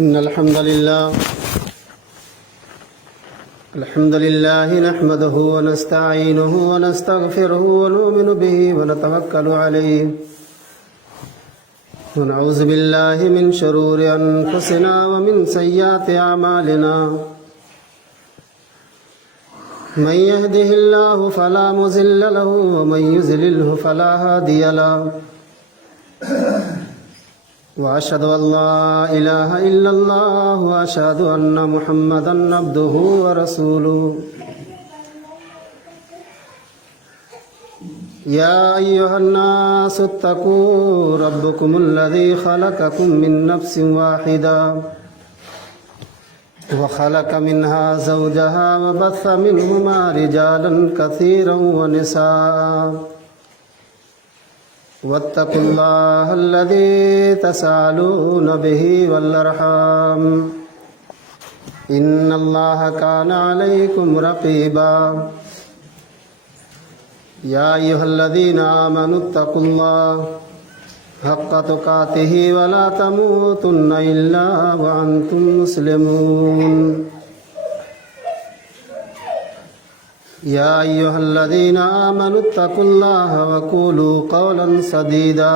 إن الحمد لله نحمده ونستعينه ونستغفره ونؤمن به ونتوكل عليه ونعوذ بالله من شرور أنفسنا ومن سيئات أعمالنا من يهده الله فلا مضل له ومن يضلله فلا هادي له وأشهد أن لا إله إلا الله وأشهد أن محمدا عبده ورسوله يا أيها الناس اتقوا ربكم الذي خلقكم من نفس واحدة وخلق منها زوجها وبث منهما رجالا كثيرا ونساء واتقوا الله الذي تساءلون به والأرحام إن الله كان عليكم رقيبا يا أيها الذين آمنوا اتقوا الله حق تقاته ولا تموتن إلا وأنتم مسلمون يا أيها الذين آمنوا اتقوا الله وقولوا قولا سديدا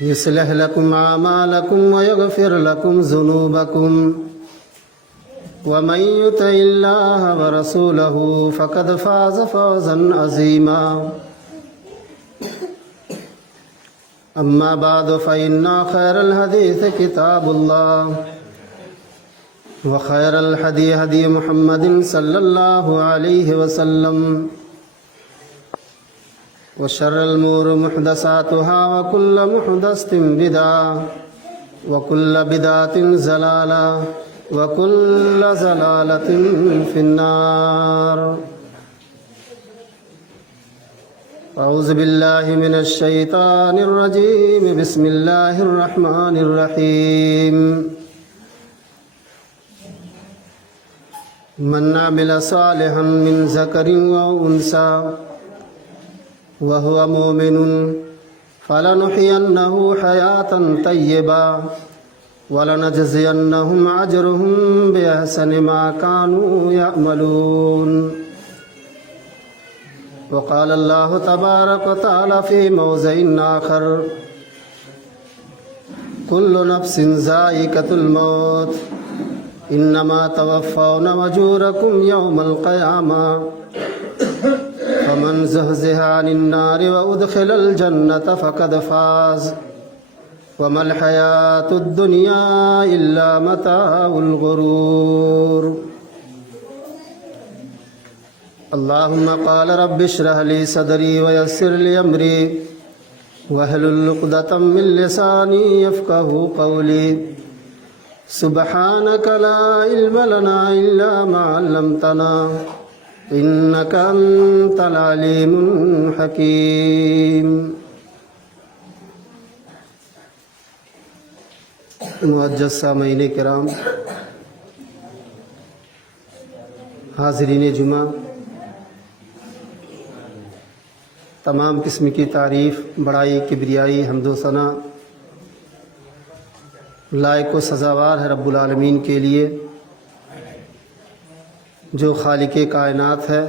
يصلح لكم أعمالكم ويغفر لكم ذنوبكم ومن يطع الله ورسوله فقد فاز فوزا عظيما أما بعد فإن خير الحديث كتاب الله وخير الهدي هدي محمد صلى الله عليه وسلم وشر الأمور محدثاتها وكل محدثة بدعة وكل بدعة ضلالة وكل ضلالة في النار أعوذ بالله من الشيطان الرجيم بسم الله الرحمن الرحيم من عمل صالحا من ذكر أو أنثى وهو مؤمن فلنحيينه حياة طيبة ولنجزينهم أجرهم بأحسن ما كانوا يعملون وقال الله تبارك وتعالى في موضع آخر كل نفس ذائقة الموت إنما توفون أجوركم يوم القيامة فمن زحزح عن النار وأدخل الجنة فقد فاز وما الحياة الدنيا إلا متاع الغرور اللهم قال رب اشرح لي صدري ويسر لي أمري واحلل عقدة من لساني يفقهوا قولي سبحانك لا علم لنا إلا ما علمتنا إنك أنت العليم الحكيم معزز سامعین کرام، حاضرین جمعہ، تمام قسم کی تعریف، بڑائی، کبریائی، حمد و ثنا لائق و سزاوار ہے رب العالمین کے لیے، جو خالق کائنات ہے،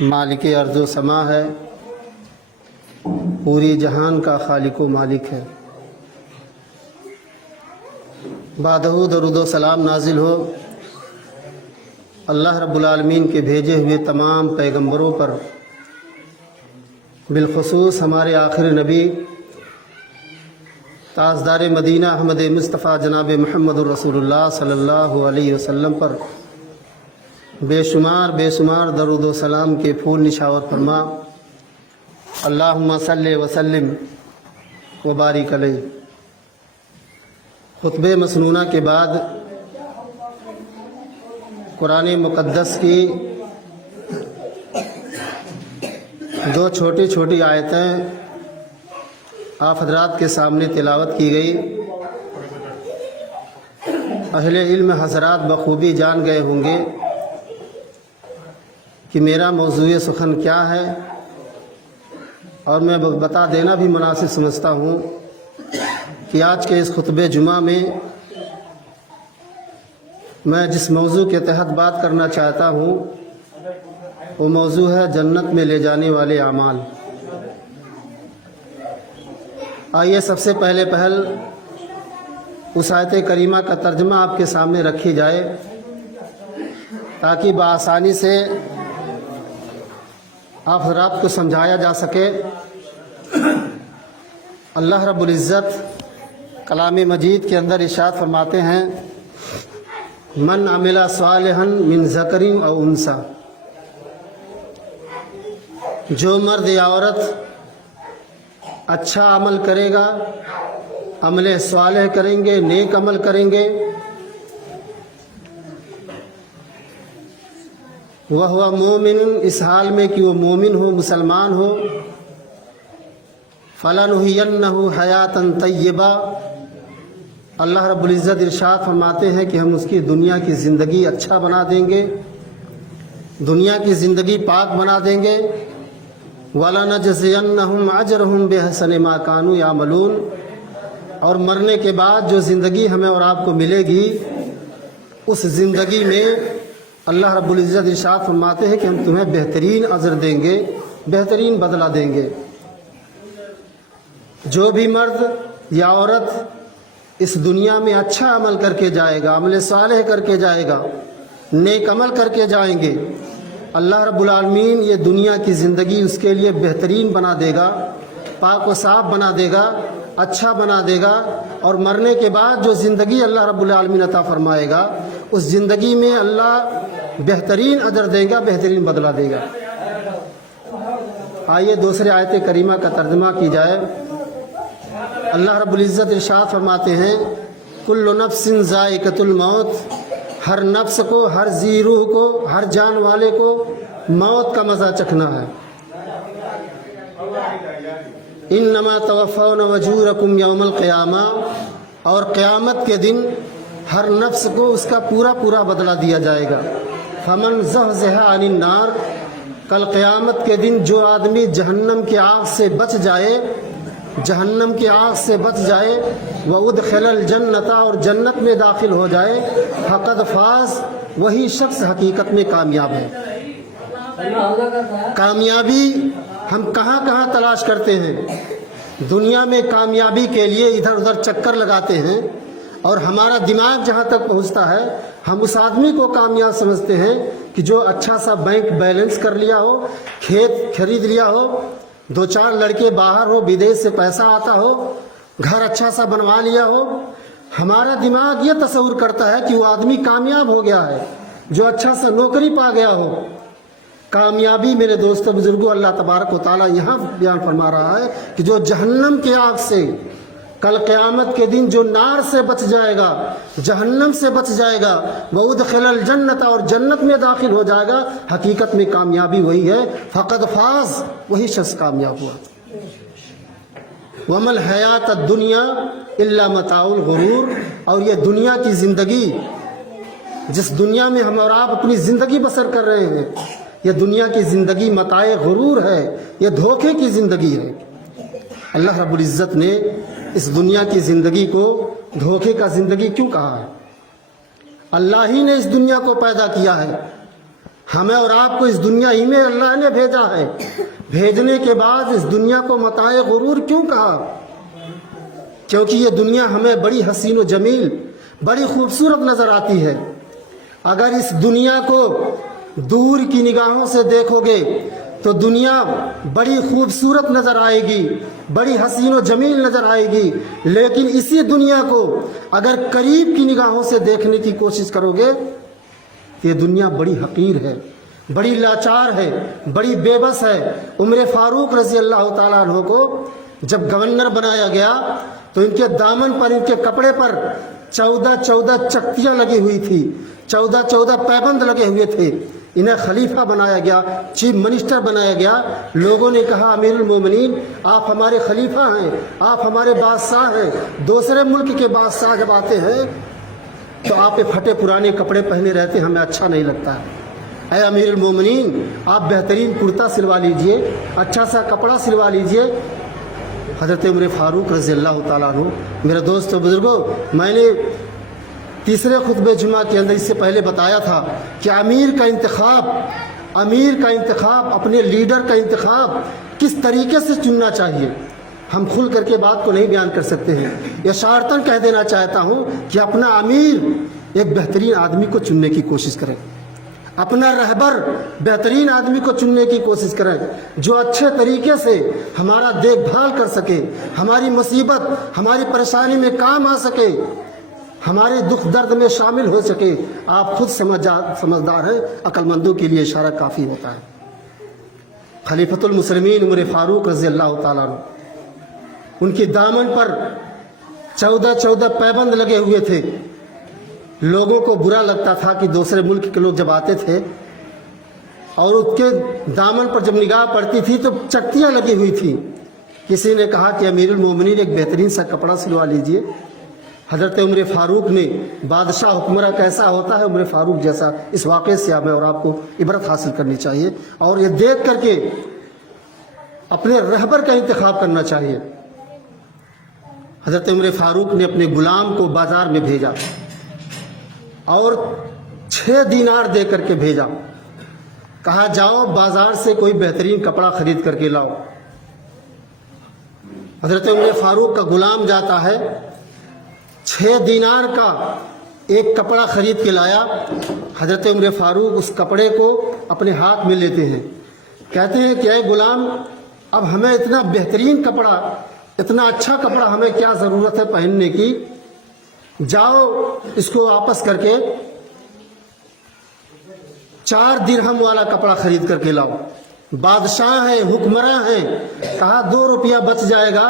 مالک ارض و سما ہے، پوری جہان کا خالق و مالک ہے۔ بعدہ درود و سلام نازل ہو اللہ رب العالمین کے بھیجے ہوئے تمام پیغمبروں پر، بالخصوص ہمارے آخر نبی تاجدار مدینہ احمد مصطفیٰ جناب محمد الرسول اللہ صلی اللہ علیہ وسلم پر بے شمار درود و سلام کے پھول نشاور فرما۔ اللہم صلی وسلم وبارک علیہ۔ خطبہ مسنونہ کے بعد قرآن مقدس کی دو چھوٹی آیتیں آپ حضرات کے سامنے تلاوت کی گئی۔ اہل علم حضرات بخوبی جان گئے ہوں گے کہ میرا موضوع سخن کیا ہے، اور میں بتا دینا بھی مناسب سمجھتا ہوں کہ آج کے اس خطبہ جمعہ میں میں جس موضوع کے تحت بات کرنا چاہتا ہوں وہ موضوع ہے جنت میں لے جانے والے اعمال۔ آئیے سب سے پہل اس آیت کریمہ کا ترجمہ آپ کے سامنے رکھی جائے تاکہ بآسانی سے آپ حضرات کو سمجھایا جا سکے۔ اللہ رب العزت کلام مجید کے اندر ارشاد فرماتے ہیں، من عمل صالحا من ذکر او انثی، جو مرد یا عورت اچھا عمل کرے گا، عمل صالح کریں گے، نیک عمل کریں گے، وَهُوَ مُؤْمِنٌ، اس حال میں کہ وہ مومن ہو، مسلمان ہو، فَلَنُحْيِيَنَّهُ حَيَاةً طَيِّبَةً، اللہ رب العزت ارشاد فرماتے ہیں کہ ہم اس کی دنیا کی زندگی اچھا بنا دیں گے، دنیا کی زندگی پاک بنا دیں گے، وَلَنَجْزِيَنَّهُمْ أَجْرَهُمْ بِأَحْسَنِ مَا كَانُوا يَعْمَلُونَ، اور مرنے کے بعد جو زندگی ہمیں اور آپ کو ملے گی اس زندگی میں اللہ رب العزت ارشاد فرماتے ہیں کہ ہم تمہیں بہترین اجر دیں گے، بہترین بدلہ دیں گے۔ جو بھی مرد یا عورت اس دنیا میں اچھا عمل کر کے جائے گا، عمل صالح کر کے جائے گا، نیک عمل کر کے جائیں گے، اللہ رب العالمین یہ دنیا کی زندگی اس کے لیے بہترین بنا دے گا، پاک و صاف بنا دے گا، اچھا بنا دے گا، اور مرنے کے بعد جو زندگی اللہ رب العالمین عطا فرمائے گا اس زندگی میں اللہ بہترین اجر دے گا، بہترین بدلہ دے گا۔ آئیے دوسرے آیت کریمہ کا ترجمہ کی جائے۔ اللہ رب العزت ارشاد فرماتے ہیں، کل نفس ذائقۃ الموت، ہر نفس کو، ہر ذی روح کو، ہر جان والے کو موت کا مزہ چکھنا ہے۔ انما توفون اجورکم یوم القیامہ، اور قیامت کے دن ہر نفس کو اس کا پورا پورا بدلہ دیا جائے گا۔ فمن زحزح عن النار، کل قیامت کے دن جو آدمی جہنم کی آگ سے بچ جائے، جہنم کی آگ سے بچ جائے، وَأُدْخِلَ الْجَنَّةَ، اور جنت میں داخل ہو جائے، فَقَدْ فَازَ، وہی شخص حقیقت میں کامیاب ہے۔ کامیابی ہم کہاں کہاں تلاش کرتے ہیں؟ دنیا میں کامیابی کے لیے ادھر ادھر چکر لگاتے ہیں، اور ہمارا دماغ جہاں تک پہنچتا ہے ہم اس آدمی کو کامیاب سمجھتے ہیں کہ جو اچھا سا بینک بیلنس کر لیا ہو، کھیت خرید لیا ہو، دو چار لڑکے باہر ہو، بدیش سے پیسہ آتا ہو، گھر اچھا سا بنوا لیا ہو۔ ہمارا دماغ یہ تصور کرتا ہے کہ وہ آدمی کامیاب ہو گیا ہے، جو اچھا سا نوکری پا گیا ہو۔ کامیابی میرے دوستو بزرگوں اللہ تبارک و تعالیٰ یہاں بیان فرما رہا ہے کہ جو جہنم کے آگ سے کل قیامت کے دن جو نار سے بچ جائے گا، جہنم سے بچ جائے گا، وَأُدْخِلَ الْجَنَّةَ، اور جنت میں داخل ہو جائے گا، حقیقت میں کامیابی وہی ہے، فقد فاز، وہی شخص کامیاب ہوا۔ وَمَا الْحَيَاةُ الدُّنْيَا إِلَّا مَتَاعُ الْغُرُورِ، اور یہ دنیا کی زندگی، جس دنیا میں ہم اور آپ اپنی زندگی بسر کر رہے ہیں، یہ دنیا کی زندگی متاع غرور ہے، یہ دھوکے کی زندگی ہے۔ اللہ رب العزت نے اس دنیا کی زندگی کو دھوکے کا زندگی کیوں کہا ہے؟ اللہ ہی نے اس دنیا کو پیدا کیا ہے، ہمیں اور آپ کو اس دنیا ہی میں اللہ نے بھیجا ہے، بھیجنے کے بعد اس دنیا کو متاع غرور کیوں کہا؟ کیونکہ یہ دنیا ہمیں بڑی حسین و جمیل، بڑی خوبصورت نظر آتی ہے۔ اگر اس دنیا کو دور کی نگاہوں سے دیکھو گے تو دنیا بڑی خوبصورت نظر آئے گی، بڑی حسین و جمیل نظر آئے گی، لیکن اسی دنیا کو اگر قریب کی نگاہوں سے دیکھنے کی کوشش کرو گے یہ دنیا بڑی حقیر ہے، بڑی لاچار ہے، بڑی بے بس ہے۔ عمر فاروق رضی اللہ تعالیٰ عنہ کو جب گورنر بنایا گیا تو ان کے دامن پر، ان کے کپڑے پر 14 چکتیاں لگی ہوئی تھی، 14 پیبند لگے ہوئے تھے۔ انہیں خلیفہ بنایا گیا، چیف منسٹر بنایا گیا۔ لوگوں نے کہا امیر المومنین آپ ہمارے خلیفہ ہیں، آپ ہمارے بادشاہ ہیں۔ دوسرے ملک کے بادشاہ جب آتے ہیں تو آپ پھٹے پرانے کپڑے پہنے رہتے، ہمیں اچھا نہیں لگتا ہے۔ اے امیر المومنین آپ بہترین کرتا سلوا لیجئے، اچھا سا کپڑا سلوا لیجئے۔ حضرت عمر فاروق رضی اللہ تعالیٰ عنہ. میرے دوست و بزرگوں، میں نے تیسرے خطبہ جمعہ کے اندر اس سے پہلے بتایا تھا کہ امیر کا انتخاب اپنے لیڈر کا انتخاب کس طریقے سے چننا چاہیے. ہم کھل کر کے بات کو نہیں بیان کر سکتے ہیں. اشارتاً کہہ دینا چاہتا ہوں کہ اپنا امیر ایک بہترین آدمی کو چننے کی کوشش کریں، اپنا رہبر بہترین آدمی کو چننے کی کوشش کریں جو اچھے طریقے سے ہمارا دیکھ بھال کر سکے، ہماری مصیبت ہماری پریشانی میں کام آ سکے، ہمارے دکھ درد میں شامل ہو سکے. آپ خود سمجھدار ہیں، عقل مندوں کے لیے اشارہ کافی ہوتا ہے. خلیفۃ المسلمین عمر فاروق رضی اللہ تعالیٰ عنہ، ان کی دامن پر 14 پیبند لگے ہوئے تھے. لوگوں کو برا لگتا تھا کہ دوسرے ملک کے لوگ جب آتے تھے اور اس کے دامن پر جب نگاہ پڑتی تھی تو چکتیاں لگی ہوئی تھیں. کسی نے کہا کہ امیر المومنین ایک بہترین سا کپڑا سلوا لیجئے. حضرت عمر فاروق نے، بادشاہ حکمراں کیسا ہوتا ہے، عمر فاروق جیسا. اس واقعے سے ہمیں اور آپ کو عبرت حاصل کرنی چاہیے اور یہ دیکھ کر کے اپنے رہبر کا انتخاب کرنا چاہیے. حضرت عمر فاروق نے اپنے غلام کو بازار میں بھیجا اور 6 دینار دے کر کے بھیجا. کہا جاؤ بازار سے کوئی بہترین کپڑا خرید کر کے لاؤ. حضرت عمر فاروق کا غلام جاتا ہے، 6 دینار کا ایک کپڑا خرید کے لایا. حضرت عمر فاروق اس کپڑے کو اپنے ہاتھ میں لیتے ہیں، کہتے ہیں کہ اے غلام، اب ہمیں اتنا بہترین کپڑا، اتنا اچھا کپڑا ہمیں کیا ضرورت ہے پہننے کی، جاؤ اس کو واپس کر کے 4 درہم والا کپڑا خرید کر کے لاؤ. بادشاہ ہیں، حکمراں ہیں. کہا 2 روپیہ بچ جائے گا،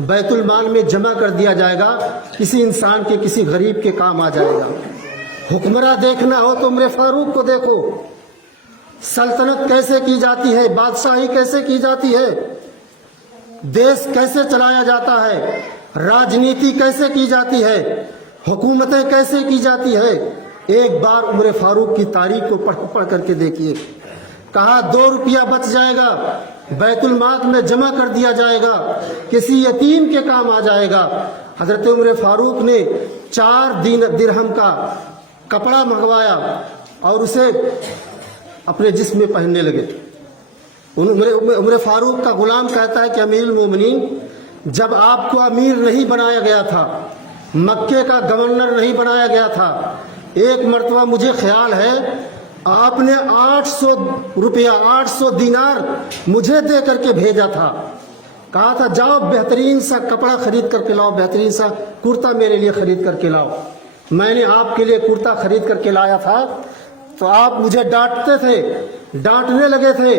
بیت المال میں جمع کر دیا جائے گا، کسی انسان کے، کسی غریب کے کام آ جائے گا. حکمراں دیکھنا ہو تو عمر فاروق کو دیکھو. سلطنت کیسے کی جاتی ہے، بادشاہی کیسے کی جاتی ہے، دیش کیسے چلایا جاتا ہے، راجنیتی کیسے کی جاتی ہے، حکومتیں کیسے کی جاتی ہے. ایک بار عمر فاروق کی تاریخ کو پڑھ کر کے دیکھیے. کہا 2 روپیہ بچ جائے گا، بیت المال میں جمع کر دیا جائے گا، کسی یتیم کے کام آ جائے گا. حضرت عمر فاروق نے 4 درہم کا کپڑا منگوایا اور اسے اپنے جسم میں پہننے لگے. عمر فاروق کا غلام کہتا ہے کہ امیر المومنین، جب آپ کو امیر نہیں بنایا گیا تھا، مکے کا گورنر نہیں بنایا گیا تھا، ایک مرتبہ مجھے خیال ہے آپ نے 800 روپیہ 800 دینار مجھے دے کر کے بھیجا تھا. کہا تھا جاؤ بہترین سا کپڑا خرید کر کے لاؤ، بہترین سا کرتا میرے لیے خرید کر کے لاؤ. میں نے آپ کے لیے کرتا خرید کر کے لایا تھا تو آپ مجھے ڈانٹتے تھے، ڈانٹنے لگے تھے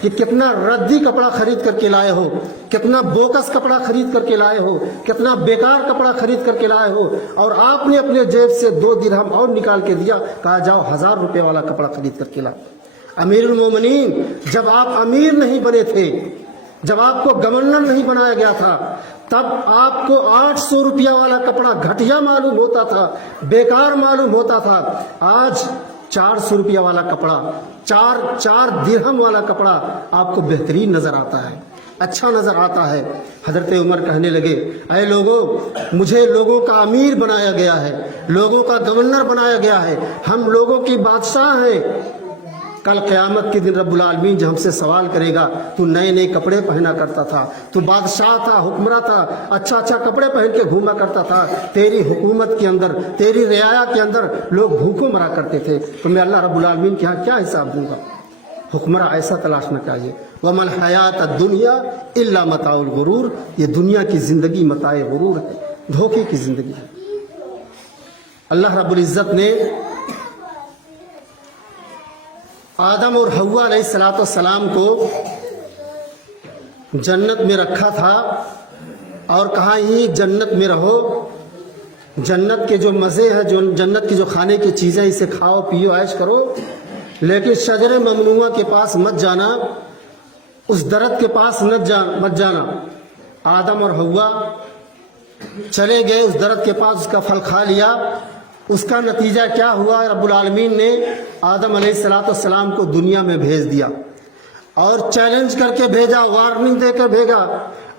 کہ کتنا ردی کپڑا خرید کر کے لائے ہو، کتنا بوکس کپڑا خرید کر کے لائے ہو، کتنا بیکار کپڑا خرید کر کے لائے ہو. اور آپ نے اپنے جیب سے 2 درہم اور نکال کے دیا. کہا جاؤ 1000 روپے والا کپڑا خرید کر کے لاؤ. امیر المومنین، جب آپ امیر نہیں بنے تھے، جب آپ کو گورنر نہیں بنایا گیا تھا، تب آپ کو 800 روپیہ والا کپڑا گھٹیا معلوم ہوتا تھا، بیکار معلوم ہوتا تھا. آج 400 روپیہ والا کپڑا، 4 درہم والا کپڑا آپ کو بہترین نظر آتا ہے، اچھا نظر آتا ہے. حضرت عمر کہنے لگے اے لوگوں، مجھے لوگوں کا امیر بنایا گیا ہے، لوگوں کا گورنر بنایا گیا ہے، ہم لوگوں کی بادشاہ ہیں. کل قیامت کے دن رب العالمین جب ہم سے سوال کرے گا، تو نئے نئے کپڑے پہنا کرتا تھا، تو بادشاہ تھا، حکمراں تھا، اچھا اچھا کپڑے پہن کے گھوما کرتا تھا، تیری حکومت کے اندر، تیری رعایا کے اندر لوگ بھوکوں مرا کرتے تھے، تو میں اللہ رب العالمین کے ہاں کیا حساب دوں گا. حکمراں ایسا تلاشنا چاہیے. وَمَا الْحَيَاةُ الدُّنْيَا إِلَّا مَتَاعُ الْغُرُورِ، یہ دنیا کی زندگی متاع غرور ہے، دھوکے کی زندگی ہے. اللہ رب العزت نے آدم اور حوا علیہ السلام کو جنت میں رکھا تھا اور کہا یہ جنت میں رہو، جنت کے جو مزے ہیں، جو جنت کی جو کھانے کی چیزیں، اسے کھاؤ پیو عیش کرو، لیکن شجر ممنوعہ کے پاس مت جانا، اس درخت کے پاس مت جانا. آدم اور حوا چلے گئے اس درخت کے پاس، اس کا پھل کھا لیا. اس کا نتیجہ کیا ہوا؟ رب العالمین نے آدم علیہ السلام کو دنیا میں بھیج دیا اور چیلنج کر کے بھیجا، وارننگ دے کر بھیجا.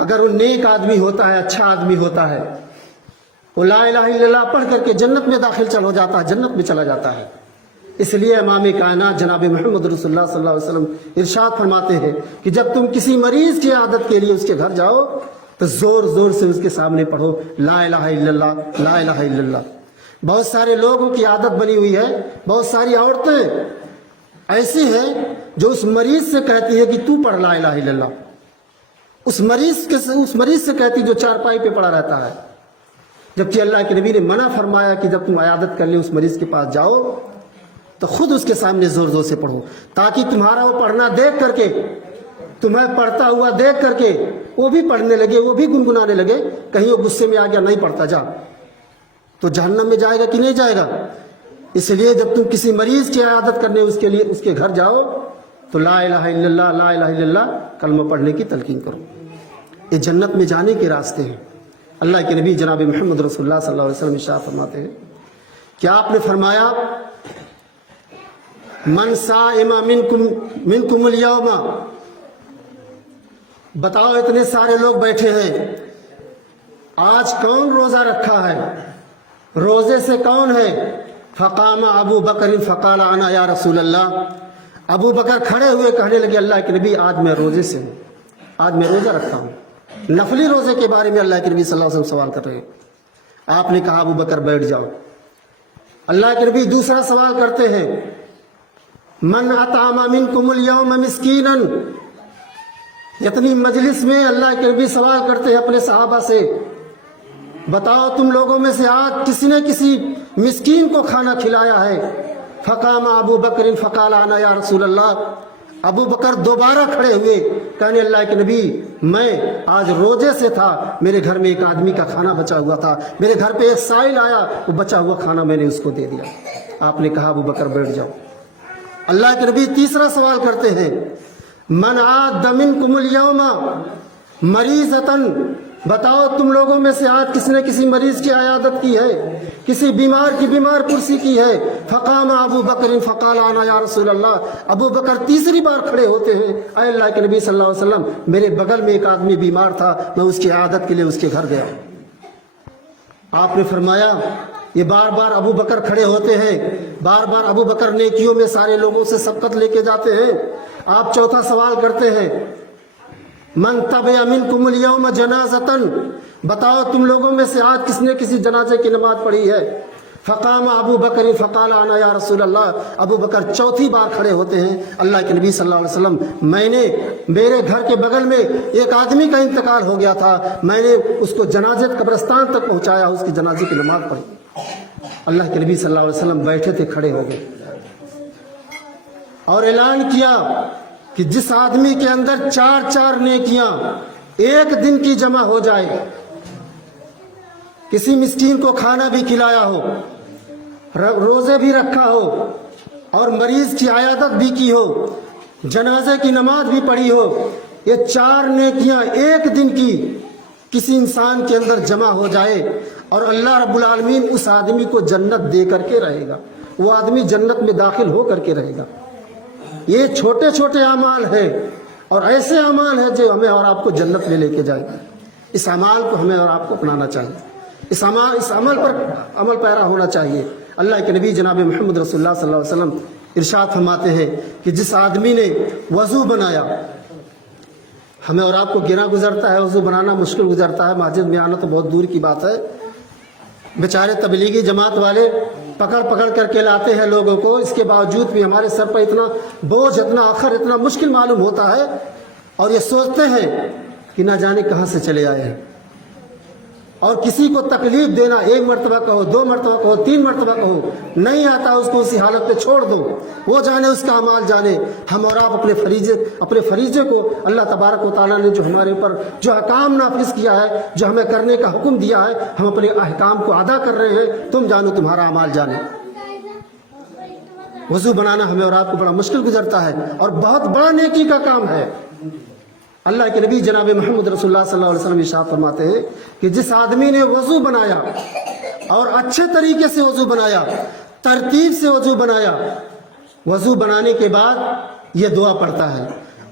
اگر وہ نیک آدمی ہوتا ہے، اچھا آدمی ہوتا ہے، وہ لا الہ الا اللہ پڑھ کر کے جنت میں داخل ہو جاتا ہے، جنت میں چلا جاتا ہے۔ اس لیے امام کائنات جناب محمد رسول اللہ صلی اللہ علیہ وسلم ارشاد فرماتے ہیں کہ جب تم کسی مریض کی عادت کے لیے اس کے گھر جاؤ تو زور زور سے اس کے سامنے پڑھو لا الہ الا اللہ، لا الہ الا اللہ۔ بہت سارے لوگوں کی عادت بنی ہوئی ہے، بہت ساری عورتیں ایسی ہیں جو اس مریض سے کہتی ہے کہ تو پڑھ لا الہ الا اللہ، اس مریض سے کہتی جو چارپائی پہ پڑا رہتا ہے، جبکہ اللہ کے نبی نے منع فرمایا کہ جب تم عیادت کر لیں اس مریض کے پاس جاؤ تو خود اس کے سامنے زور زور سے پڑھو، تاکہ تمہارا وہ پڑھنا دیکھ کر کے، تمہیں پڑھتا ہوا دیکھ کر کے وہ بھی پڑھنے لگے، وہ بھی گنگنانے لگے، کہیں وہ غصے میں آ گیا نہیں پڑھتا جا تو جہنم میں جائے گا کہ نہیں جائے گا۔ اس لیے جب تم کسی مریض کی عیادت کرنے اس کے لیے اس کے گھر جاؤ تو لا الہ الا اللہ، لا الہ الا اللہ کلمہ پڑھنے کی تلقین کرو۔ یہ جنت میں جانے کے راستے ہیں۔ اللہ کے نبی جناب محمد رسول اللہ صلی اللہ علیہ وسلم ارشاد فرماتے ہیں کہ آپ نے فرمایا من صائم منکم اليوم، بتاؤ اتنے سارے لوگ بیٹھے ہیں، آج کون روزہ رکھا ہے؟ روزے سے کون ہے؟ فقام ابو بکر فقال انا یا رسول اللہ، ابو بکر کھڑے ہوئے کہنے لگے اللہ کے نبی آج میں روزے سے ہوں، آج میں روزہ رکھتا ہوں۔ نفلی روزے کے بارے میں اللہ کے نبی صلی اللہ علیہ وسلم سوال کر رہے ہیں۔ آپ نے کہا ابو بکر بیٹھ جاؤ۔ اللہ کے نبی دوسرا سوال کرتے ہیں من اطعم منکم اليوم مسکینا، اتنی مجلس میں اللہ کے نبی سوال کرتے ہیں اپنے صحابہ سے، بتاؤ تم لوگوں میں سے آج کسی نے کسی مسکین کو کھانا کھلایا ہے؟ فقام ابو بکر فقال انا یا رسول اللہ، ابو بکر دوبارہ کھڑے ہوئے کہنے اللہ کے نبی میں آج روزے سے تھا، میرے گھر میں ایک آدمی کا کھانا بچا ہوا تھا، میرے گھر پہ ایک سائل آیا، وہ بچا ہوا کھانا میں نے اس کو دے دیا۔ آپ نے کہا ابو بکر بیٹھ جاؤ۔ اللہ کے نبی تیسرا سوال کرتے ہیں من عاد منکم اليوم مریضۃ، بتاؤ تم لوگوں میں سے آج کس نے کسی مریض کی عیادت کی ہے، کسی بیمار کی بیمار پرسی کی ہے؟ فقام ابو بکر فقال انا یا رسول اللہ، ابو بکر تیسری بار کھڑے ہوتے ہیں اے اللہ کے نبی صلی اللہ علیہ وسلم میرے بغل میں ایک آدمی بیمار تھا، میں اس کی عیادت کے لیے اس کے گھر گیا۔ آپ نے فرمایا یہ بار بار ابو بکر کھڑے ہوتے ہیں، بار بار ابو بکر نیکیوں میں سارے لوگوں سے سبقت لے کے جاتے ہیں۔ آپ چوتھا سوال کرتے ہیں من تبع منکم اليوم جنازۃ، بتاؤ تم لوگوں میں سے آج کس نے کسی جنازے کی نماز پڑھی ہے؟ فقام ابو بکر فقال انا یا رسول اللہ، ابو بکر چوتھی بار کھڑے ہوتے ہیں اللہ کے نبی صلی اللہ علیہ وسلم میرے گھر کے بغل میں ایک آدمی کا انتقال ہو گیا تھا، میں نے اس کو جنازے قبرستان تک پہنچایا، اس کی جنازے کی نماز پڑھی۔ اللہ کے نبی صلی اللہ علیہ وسلم بیٹھے تھے، کھڑے ہو گئے اور اعلان کیا کہ جس آدمی کے اندر 4 نیکیاں ایک دن کی جمع ہو جائے، کسی مسکین کو کھانا بھی کھلایا ہو، روزے بھی رکھا ہو اور مریض کی عیادت بھی کی ہو، جنازے کی نماز بھی پڑھی ہو، یہ 4 نیکیاں ایک دن کی کسی انسان کے اندر جمع ہو جائے اور اللہ رب العالمین اس آدمی کو جنت دے کر کے رہے گا، وہ آدمی جنت میں داخل ہو کر کے رہے گا۔ یہ چھوٹے چھوٹے اعمال ہیں اور ایسے اعمال ہیں جو ہمیں اور آپ کو جنت میں لے کے جائے گا۔ اس اعمال کو ہمیں اور آپ کو اپنانا چاہیے، اس عمل پر عمل پیرا ہونا چاہیے۔ اللہ کے نبی جناب محمد رسول اللہ صلی اللہ علیہ وسلم ارشاد فرماتے ہیں کہ جس آدمی نے وضو بنایا، ہمیں اور آپ کو گنا گزرتا ہے، وضو بنانا مشکل گزرتا ہے، مسجد میں آنا تو بہت دور کی بات ہے، بیچارے تبلیغی جماعت والے پکڑ پکڑ کر کے لاتے ہیں لوگوں کو، اس کے باوجود بھی ہمارے سر پر اتنا بوجھ، اتنا آخر، اتنا مشکل معلوم ہوتا ہے اور یہ سوچتے ہیں کہ نہ جانے کہاں سے چلے آئے ہیں۔ اور کسی کو تکلیف دینا، 1 مرتبہ کہو، 2 مرتبہ کہو، 3 مرتبہ کہو، نہیں آتا اس کو اسی حالت پہ چھوڑ دو، وہ جانے اس کا اعمال جانے۔ ہم اور آپ اپنے فریضے کو اللہ تبارک و تعالیٰ نے جو ہمارے اوپر جو احکام نافذ کیا ہے، جو ہمیں کرنے کا حکم دیا ہے، ہم اپنے احکام کو ادا کر رہے ہیں، تم جانو تمہارا اعمال جانے۔ وضو بنانا ہمیں اور آپ کو بڑا مشکل گزرتا ہے اور بہت بڑا نیکی کا کام ہے۔ اللہ کے نبی جناب محمد رسول اللہ صلی اللہ علیہ وسلم ارشاد فرماتے ہیں کہ جس آدمی نے وضو بنایا اور اچھے طریقے سے وضو بنایا، ترتیب سے وضو بنایا، وضو بنانے کے بعد یہ دعا پڑھتا ہے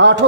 8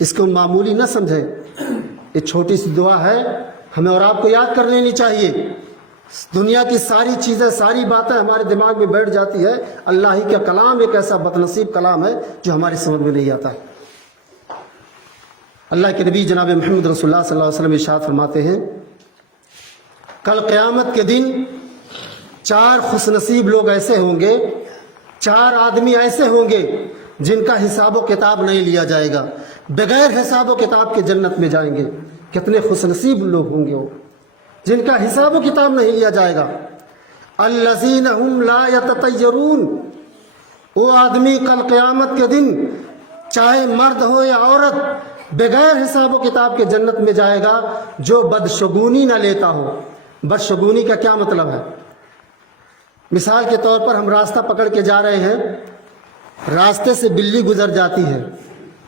اس کو معمولی نہ سمجھیں. یہ چھوٹی سی دعا ہے, ہمیں اور آپ کو یاد کر لینی چاہیے. دنیا کی ساری چیزیں, ساری باتیں ہمارے دماغ میں بیٹھ جاتی ہے. اللہ ہی کا کلام ایک ایسا بدنصیب کلام ہے جو ہماری سمجھ میں نہیں آتا. اللہ کے نبی جناب محمد رسول اللہ صلی اللہ علیہ وسلم ارشاد فرماتے ہیں, کل قیامت کے دن 4 خوش نصیب لوگ ایسے ہوں گے, 4 آدمی ایسے ہوں گے جن کا حساب و کتاب نہیں لیا جائے گا, بغیر حساب و کتاب کے جنت میں جائیں گے. کتنے خوش نصیب لوگ ہوں گے وہ, جن کا حساب و کتاب نہیں لیا جائے گا. الذین هم لا یتطیرون, وہ آدمی کل قیامت کے دن چاہے مرد ہو یا عورت, بغیر حساب و کتاب کے جنت میں جائے گا جو بدشگونی نہ لیتا ہو. بدشگونی کا کیا مطلب ہے؟ مثال کے طور پر ہم راستہ پکڑ کے جا رہے ہیں, راستے سے بلی گزر جاتی ہے.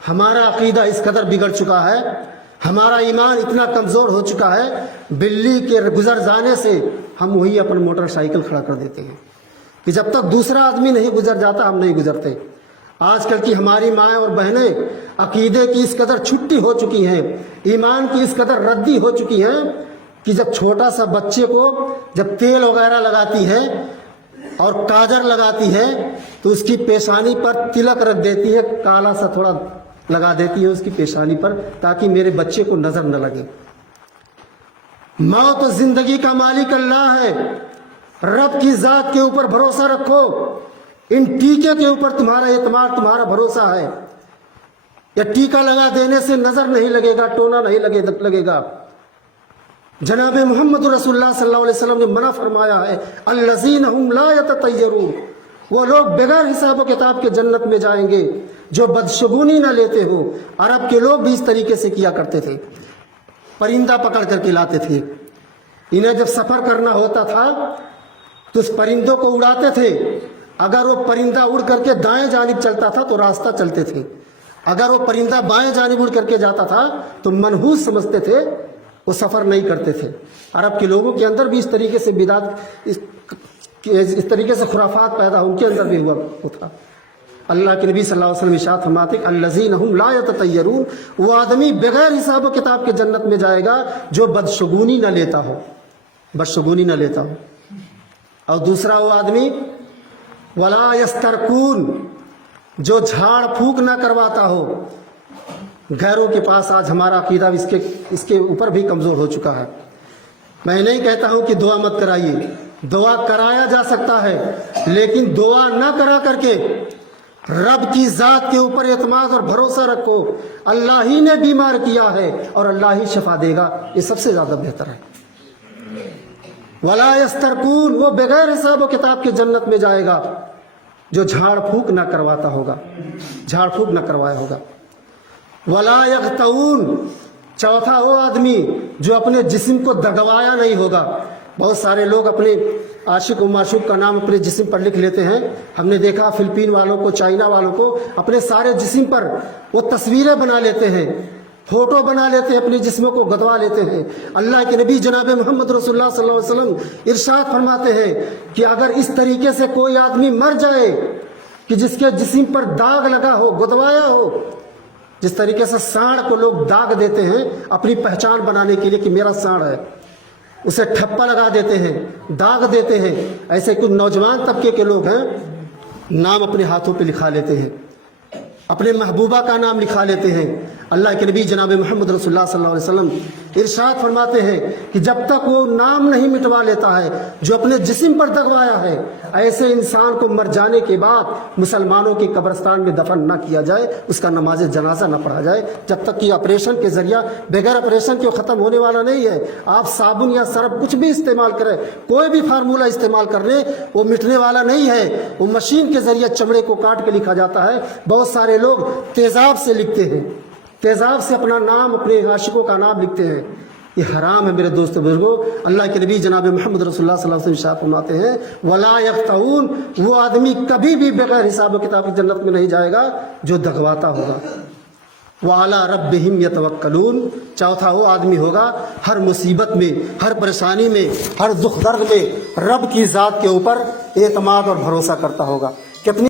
ہمارا عقیدہ اس قدر بگڑ چکا ہے, ہمارا ایمان اتنا کمزور ہو چکا ہے, بلی کے گزر جانے سے ہم وہی اپنا موٹر سائیکل کھڑا کر دیتے ہیں کہ جب تک دوسرا آدمی نہیں گزر جاتا ہم نہیں گزرتے. آج کل کی ہماری مائیں اور بہنیں عقیدے کی اس قدر چھٹی ہو چکی ہیں, ایمان کی اس قدر ردی ہو چکی ہیں کہ جب چھوٹا سا بچے کو جب تیل وغیرہ لگاتی ہے اور کاجر لگاتی ہے تو اس کی پیشانی پر تلک رکھ دیتی ہے, کالا سا تھوڑا لگا دیتی ہے اس کی پیشانی پر تاکہ میرے بچے کو نظر نہ لگے. موت و زندگی کا مالک اللہ ہے, رب کی ذات کے اوپر بھروسہ رکھو. ان ٹیکے کے اوپر تمہارا اعتماد, تمہارا بھروسہ ہے. یا ٹیکا لگا دینے سے نظر نہیں لگے گا, ٹونا نہیں لگے گا. جناب محمد رسول اللہ صلی اللہ علیہ وسلم نے منع فرمایا ہے, الذین هم لا یتطیرون, وہ لوگ بغیر حساب و کتاب کے جنت میں جائیں گے جو بدشگونی نہ لیتے ہو. عرب کے لوگ بھی اس طریقے سے کیا کرتے تھے, پرندہ پکڑ کر کے لاتے تھے. انہیں جب سفر کرنا ہوتا تھا تو اس پرندوں کو اڑاتے تھے. اگر وہ پرندہ اڑ کر کے دائیں جانب چلتا تھا تو راستہ چلتے تھے, اگر وہ پرندہ بائیں جانب اڑ کر کے جاتا تھا تو منحوس سمجھتے تھے, وہ سفر نہیں کرتے تھے. عرب کے لوگوں کے اندر بھی اس طریقے سے بدعت, اس طریقے سے خرافات پیدا ان کے اندر بھی ہوا تھا. اللہ کے نبی صلی اللہ علیہ وسلم ارشاد فرماتے ہیں, الذین هم لا یتطیرون, وہ آدمی بغیر حساب و کتاب کے جنت میں جائے گا جو بدشگونی نہ لیتا ہو, بدشگونی نہ لیتا ہو. اور دوسرا وہ آدمی ولا یسترقون, جو جھاڑ پھونک نہ کرواتا ہو. غیروں کے پاس آج ہمارا عقیدہ اس کے اوپر بھی کمزور ہو چکا ہے. میں نہیں کہتا ہوں کہ دعا مت کرائیے, دعا کرایا جا سکتا ہے, لیکن دعا نہ کرا کر کے رب کی ذات کے اوپر اعتماد اور بھروسہ رکھو. اللہ ہی نے بیمار کیا ہے اور اللہ ہی شفا دے گا, یہ سب سے زیادہ بہتر ہے. ولا یسترقون, وہ بغیر حساب و کتاب کے جنت میں جائے گا جو جھاڑ پھونک نہ کرواتا ہوگا, جھاڑ پھونک نہ کروایا ہوگا. ولا یغتؤون, چوتھا وہ آدمی جو اپنے جسم کو دگوایا نہیں ہوگا. بہت سارے لوگ اپنے عاشق و معشوق کا نام اپنے جسم پر لکھ لیتے ہیں. ہم نے دیکھا فلپین والوں کو, چائنا والوں کو اپنے سارے جسم پر وہ تصویریں بنا لیتے ہیں, فوٹو بنا لیتے ہیں, اپنے جسموں کو گدوا لیتے ہیں. اللہ کے نبی جناب محمد رسول اللہ صلی اللہ علیہ وسلم ارشاد فرماتے ہیں کہ اگر اس طریقے سے کوئی آدمی مر جائے کہ جس کے جسم پر داغ لگا ہو, گدوایا ہو, جس طریقے سے سانڈ کو لوگ داغ دیتے ہیں اپنی پہچان بنانے کے لیے کہ میرا سانڈ ہے, اسے ٹھپا لگا دیتے ہیں, داغ دیتے ہیں. ایسے کچھ نوجوان طبقے کے لوگ ہیں, نام اپنے ہاتھوں پہ لکھا لیتے ہیں, اپنے محبوبہ کا نام لکھا لیتے ہیں. اللہ کے نبی جناب محمد رسول اللہ صلی اللہ علیہ وسلم ارشاد فرماتے ہیں کہ جب تک وہ نام نہیں مٹوا لیتا ہے جو اپنے جسم پر دگوایا ہے, ایسے انسان کو مر جانے کے بعد مسلمانوں کے قبرستان میں دفن نہ کیا جائے, اس کا نماز جنازہ نہ پڑھا جائے, جب تک کہ آپریشن کے ذریعہ, بغیر آپریشن کے ختم ہونے والا نہیں ہے. آپ صابن یا سرف کچھ بھی استعمال کریں, کوئی بھی فارمولہ استعمال کر لیں, وہ مٹنے والا نہیں ہے. وہ مشین کے ذریعہ چمڑے کو کاٹ کے لکھا جاتا ہے. بہت سارے لوگ تیزاب سے لکھتے ہیں, تیزاب سے اپنا نام, اپنے عاشقوں کا نام لکھتے ہیں. یہ حرام ہے میرے دوست بزرگوں. اللہ کے نبی جناب محمد رسول اللہ صلی اللہ علیہ وسلم ارشاد فرماتے ہیں ولا یغتؤون, وہ آدمی کبھی بھی بغیر حساب و کتاب کی جنت میں نہیں جائے گا جو دگواتا ہوگا. وعلی ربہم یتوکلون, چوتھا وہ آدمی ہوگا ہر مصیبت میں, ہر پریشانی میں, ہر دکھ درد میں رب کی ذات کے اوپر اعتماد اور بھروسہ کرتا ہوگا. کتنی